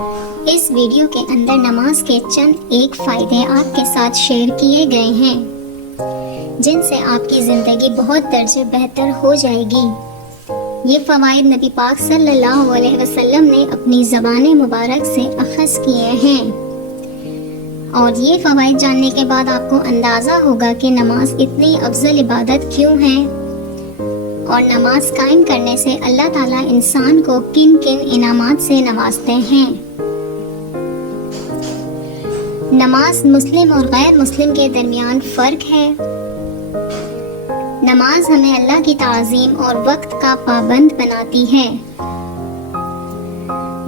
اس video کے اندر نماز کے چند ایک فائدے آپ کے ساتھ شیئر کیے گئے ہیں جن سے آپ کی زندگی بہت درجے بہتر ہو جائے گی۔ یہ فوائد نبی پاک صلی اللہ علیہ وسلم نے اپنی زبان مبارک سے اخذ کیے ہیں، اور یہ فوائد جاننے کے بعد آپ کو اندازہ ہوگا کہ نماز اتنی افضل عبادت کیوں ہے، اور نماز قائم کرنے سے اللہ تعالیٰ انسان کو کن کن انعامات سے نوازتے ہیں۔ نماز مسلم اور غیر مسلم کے درمیان فرق ہے۔ نماز ہمیں اللہ کی تعظیم اور وقت کا پابند بناتی ہے۔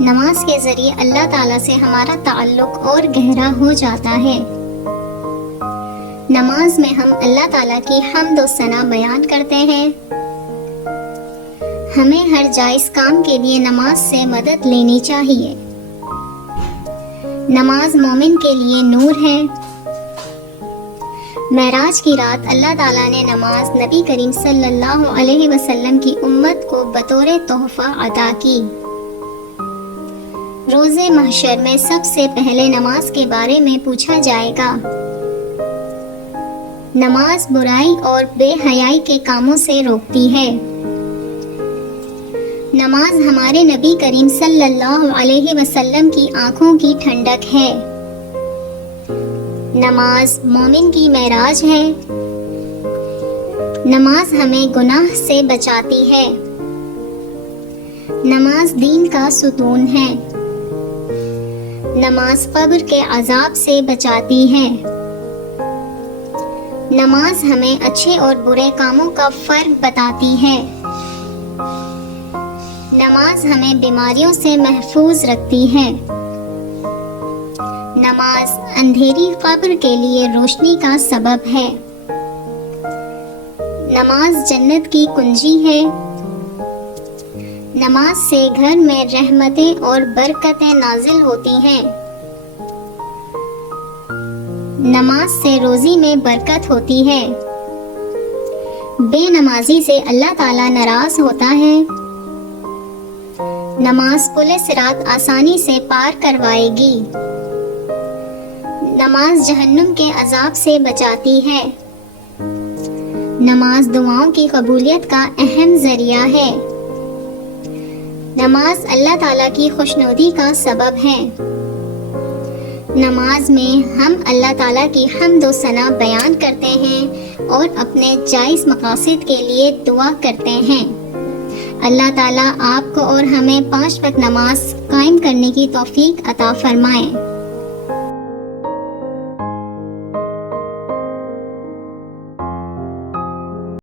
نماز کے ذریعے اللہ تعالیٰ سے ہمارا تعلق اور گہرا ہو جاتا ہے۔ نماز میں ہم اللہ تعالیٰ کی حمد و ثنا بیان کرتے ہیں۔ ہمیں ہر جائز کام کے لیے نماز سے مدد لینی چاہیے۔ نماز مومن کے لیے نور ہے۔ معراج کی رات اللہ تعالیٰ نے نماز نبی کریم صلی اللہ علیہ وسلم کی امت کو بطور تحفہ عطا کی۔ روز محشر میں سب سے پہلے نماز کے بارے میں پوچھا جائے گا۔ نماز برائی اور بے حیائی کے کاموں سے روکتی ہے۔ نماز ہمارے نبی کریم صلی اللہ علیہ وسلم کی آنکھوں کی ٹھنڈک ہے۔ نماز مومن کی معراج ہے۔ نماز ہمیں گناہ سے بچاتی ہے۔ نماز دین کا ستون ہے۔ نماز قبر کے عذاب سے بچاتی ہے۔ نماز ہمیں اچھے اور برے کاموں کا فرق بتاتی ہے۔ نماز ہمیں بیماریوں سے محفوظ رکھتی ہے۔ نماز اندھیری قبر کے لیے روشنی کا سبب ہے۔ نماز جنت کی کنجی ہے۔ نماز سے گھر میں رحمتیں اور برکتیں نازل ہوتی ہیں۔ نماز سے روزی میں برکت ہوتی ہے۔ بے نمازی سے اللہ تعالیٰ ناراض ہوتا ہے۔ نماز پل صراط آسانی سے پار کروائے گی۔ نماز جہنم کے عذاب سے بچاتی ہے۔ نماز دعاؤں کی قبولیت کا اہم ذریعہ ہے۔ نماز اللہ تعالیٰ کی خوشنودی کا سبب ہے۔ نماز میں ہم اللہ تعالیٰ کی حمد و ثنا بیان کرتے ہیں اور اپنے جائز مقاصد کے لیے دعا کرتے ہیں۔ اللہ تعالیٰ آپ کو اور ہمیں 5 وقت نماز قائم کرنے کی توفیق عطا فرمائے۔